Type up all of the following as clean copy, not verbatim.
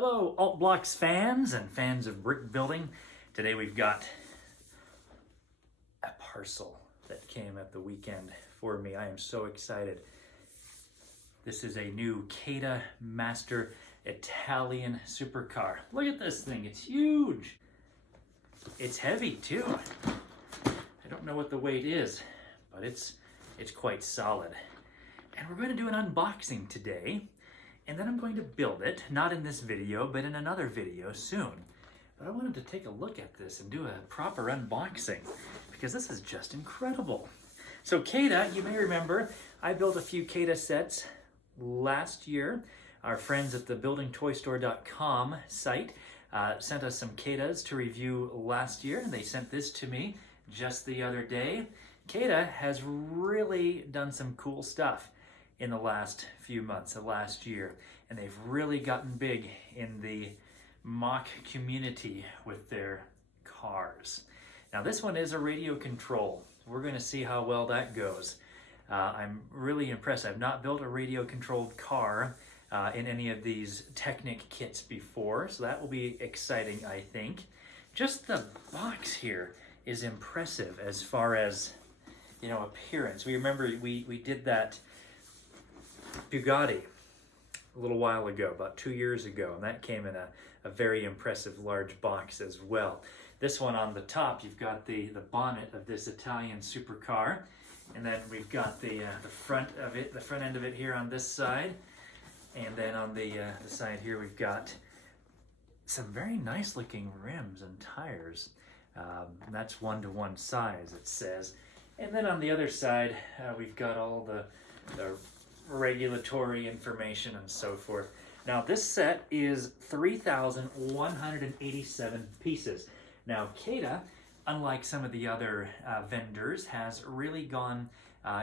Hello, Alt Blocks fans and fans of brick building. Today we've got a parcel that came at the weekend for me. I am so excited. This is a new Cada Master Italian supercar. Look at this thing, it's huge. It's heavy too. I don't know what the weight is, but it's quite solid. And we're going to do an unboxing today. And then I'm going to build it, not in this video, but in another video soon. But I wanted to take a look at this and do a proper unboxing because this is just incredible. So Cada, you may remember, I built a few Cada sets last year. Our friends at the buildingtoystore.com site sent us some Cadas to review last year, and they sent this to me just the other day. Cada has really done some cool stuff in the last few months, the last year, and they've really gotten big in the mock community with their cars. Now this one is a radio control. We're going to see how well that goes. I'm really impressed. I've not built a radio controlled car in any of these Technic kits before, so that will be exciting, I think. Just the box here is impressive as far as, you know, appearance. We remember we did that Bugatti a little while ago, about 2 years ago, and that came in a very impressive large box as well. This one on the top, you've got the bonnet of this Italian supercar, and then we've got the front of it, the front end of it here on this side, and then on the side here we've got some very nice looking rims and tires. And that's 1-to-1 size, it says. And then on the other side, we've got all the regulatory information and so forth. Now this set is 3,187 pieces. Now Cada, unlike some of the other vendors, has really gone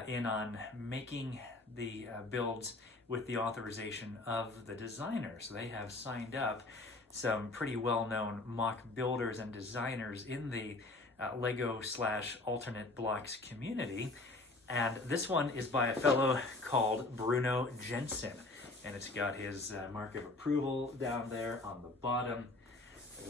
in on making the builds with the authorization of the designer. So they have signed up some pretty well-known mock builders and designers in the Lego/alternate blocks community. And this one is by a fellow called Bruno Jensen. And it's got his mark of approval down there on the bottom.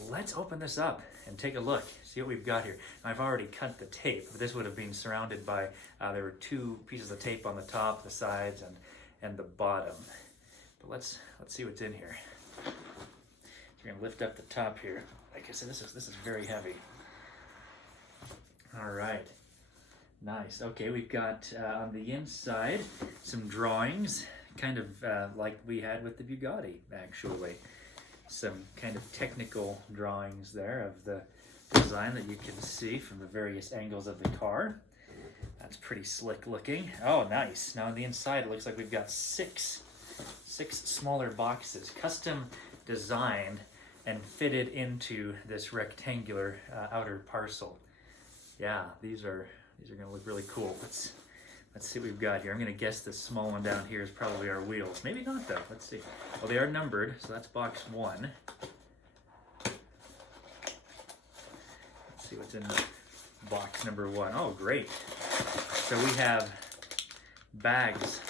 Let's open this up and take a look, see what we've got here. I've already cut the tape, but this would have been surrounded by, there were 2 pieces of tape on the top, the sides, and the bottom. But let's see what's in here. So we're gonna lift up the top here. Like I said, this is very heavy. All right. Nice. Okay, we've got on the inside some drawings, kind of like we had with the Bugatti, actually. Some kind of technical drawings there of the design that you can see from the various angles of the car. That's pretty slick looking. Oh, nice. Now on the inside, it looks like we've got six smaller boxes, custom designed and fitted into this rectangular outer parcel. Yeah, these are going to look really cool. Let's see what we've got here. I'm going to guess this small one down here is probably our wheels. Maybe not though. Let's see. Well, they are numbered, so that's box 1. Let's see what's in box number 1. Oh, great. So we have bags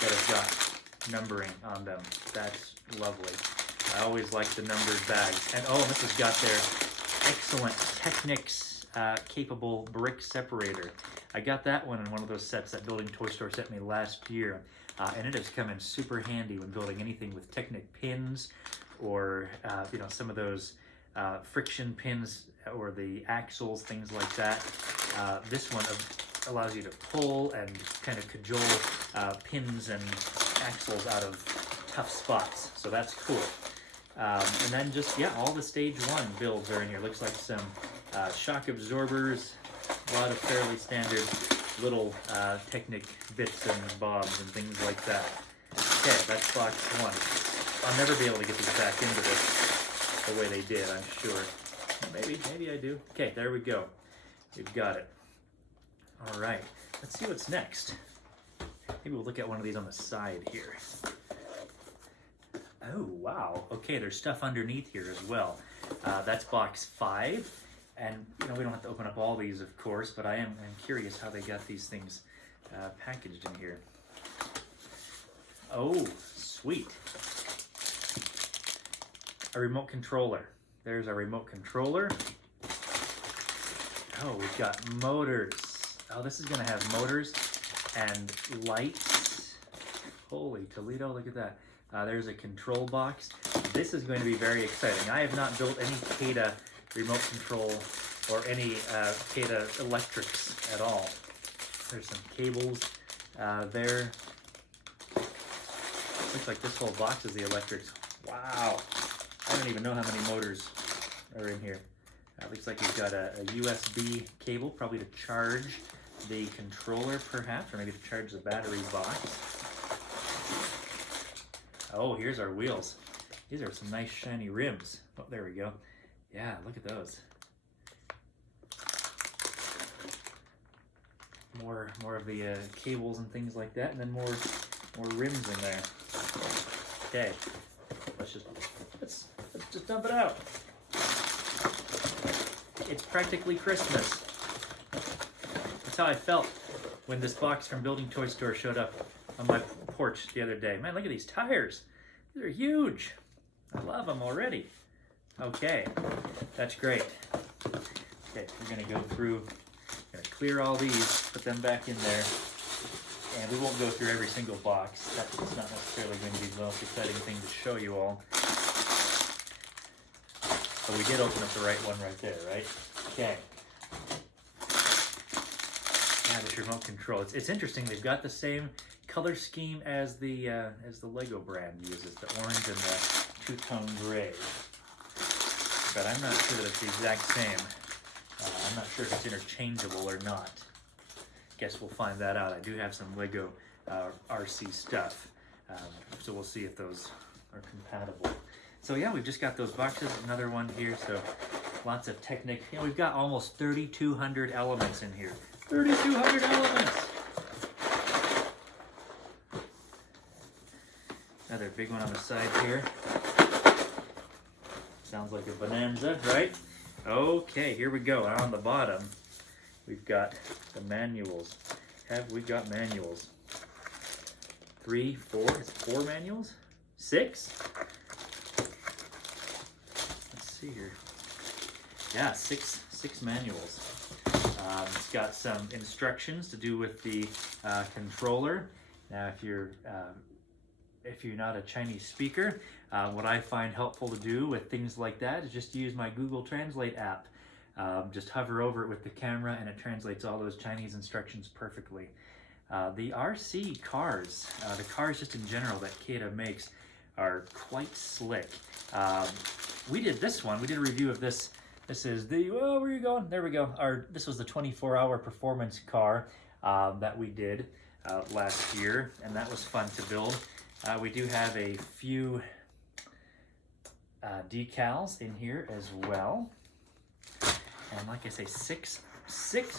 that have got numbering on them. That's lovely. I always like the numbered bags. And oh, this has got their excellent Technics capable brick separator. I got that one in one of those sets that Building Toy Store sent me last year, and it has come in super handy when building anything with Technic pins or you know, some of those friction pins or the axles, things like that. This one allows you to pull and kind of cajole pins and axles out of tough spots, so that's cool. And then just, yeah, all the stage 1 builds are in here. Looks like some shock absorbers, a lot of fairly standard little Technic bits and bobs and things like that. Okay, that's box 1. I'll never be able to get these back into this the way they did, I'm sure. Maybe I do. Okay, there we go. We've got it. All right, let's see what's next. Maybe we'll look at one of these on the side here. Oh, wow. Okay, there's stuff underneath here as well. That's box 5. And, you know, we don't have to open up all these, of course, but I'm curious how they got these things packaged in here. Oh, sweet. a remote controller. There's a remote controller. Oh, we've got motors. Oh, this is gonna have motors and lights. Holy Toledo, look at that. There's a control box. This is going to be very exciting. I have not built any Cada remote control or any Cada electrics at all. There's some cables there. Looks like this whole box is the electrics. Wow. I don't even know how many motors are in here. Looks like you've got a USB cable, probably to charge the controller perhaps, or maybe to charge the battery box. Oh, here's our wheels. These are some nice shiny rims. Oh, there we go. Yeah, look at those. More of the cables and things like that, and then more rims in there. Okay, let's just dump it out. It's practically Christmas. That's how I felt when this box from Building Toy Store showed up on my porch the other day. Man, look at these tires. These are huge. I love them already. Okay, that's great. Okay, we're gonna go through, gonna clear all these, put them back in there, and we won't go through every single box. That's not necessarily going to be the most exciting thing to show you all. But we did open up the right one right there, right? Okay. Yeah, this remote control. It's interesting. They've got the same color scheme as the Lego brand uses, the orange and the two-tone gray. But I'm not sure that it's the exact same. I'm not sure if it's interchangeable or not. Guess we'll find that out. I do have some Lego RC stuff, so we'll see if those are compatible. So yeah, we've just got those boxes. Another one here. So lots of Technic. You know, we've got almost 3,200 elements in here. 3,200 elements. Another big one on the side here. Sounds like a bonanza, right? Okay, here we go. On the bottom, we've got the manuals. Have we got manuals? 3, 4, is it 4 manuals? 6? Let's see here. Yeah, six manuals. It's got some instructions to do with the controller. Now, if you're not a Chinese speaker, what I find helpful to do with things like that is just use my Google Translate app. Just hover over it with the camera and it translates all those Chinese instructions perfectly. The RC cars, the cars just in general that Cada makes, are quite slick. We did this one, we did a review of this. This is the, oh, where are you going? There we go. This was the 24-hour performance car that we did last year, and that was fun to build. We do have a few decals in here as well. And like I say, six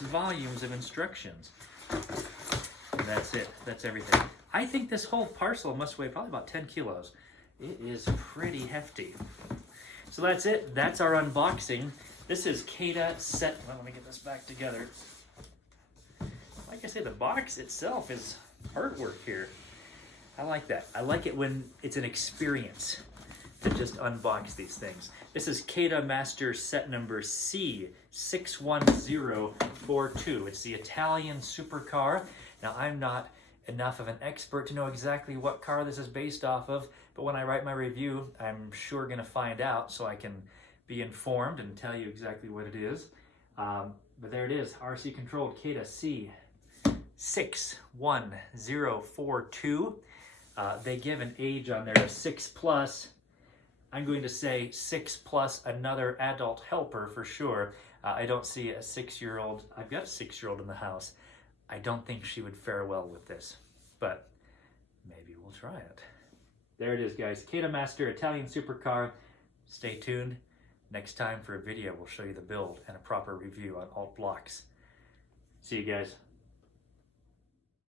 volumes of instructions. And that's it. That's everything. I think this whole parcel must weigh probably about 10 kilos. It is pretty hefty. So that's it. That's our unboxing. This is Cada set. Well, let me get this back together. Like I say, the box itself is artwork here. I like that. I like it when it's an experience to just unbox these things. This is Cada Master set number C61042. It's the Italian supercar. Now, I'm not enough of an expert to know exactly what car this is based off of, but when I write my review, I'm sure going to find out so I can be informed and tell you exactly what it is. But there it is, RC controlled Cada C61042. They give an age on there of 6+. I'm going to say 6+ another adult helper for sure. I don't see a 6-year-old. I've got a 6-year-old in the house. I don't think she would fare well with this, but maybe we'll try it. There it is, guys. Cada Master Italian supercar. Stay tuned. Next time for a video, we'll show you the build and a proper review on alt blocks. See you guys.